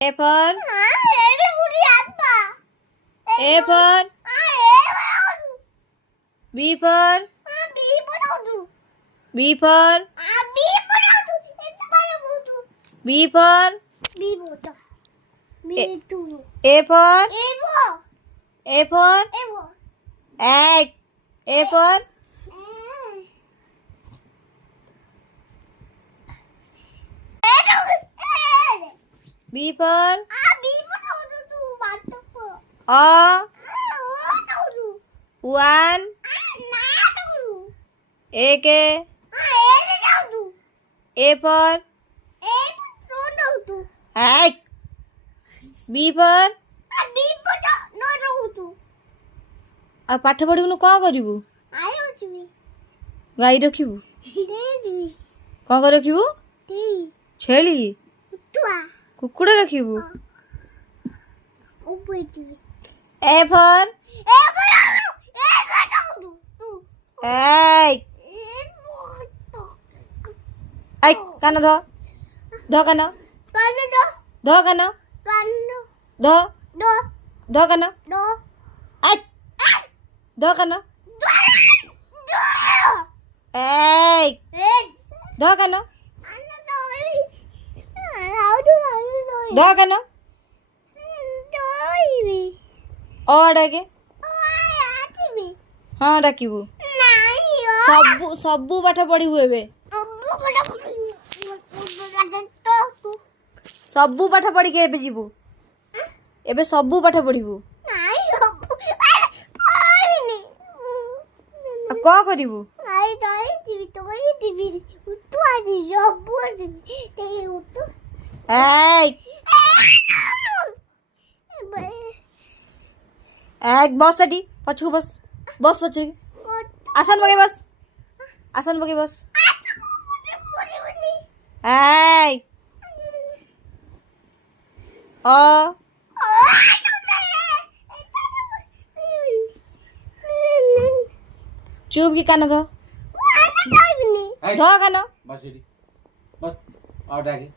A for A for B for B for B for A for A for egg. A for B for one A के A for egg. B for आ पाठ पढ़िबुनु कौन करिबु गाई रखिबु कौन रखिबु छेली कुकुड़ा रखिबु A for egg. Egg कान ध कान ध कान ध कान egg ध कान egg ध कान ध कान डाके हाँ डाकिबु सबू पाठ पढ़िबु एबे सबू पाठ पढ़ी के एबे जीबु एबे सबू पाठ पढ़िबु आ करिबु एक बस सेठी पछू बस बस पछू आसन बगे बस आसन बगे बस ए ओ चुप की कान धो कान बस और डाके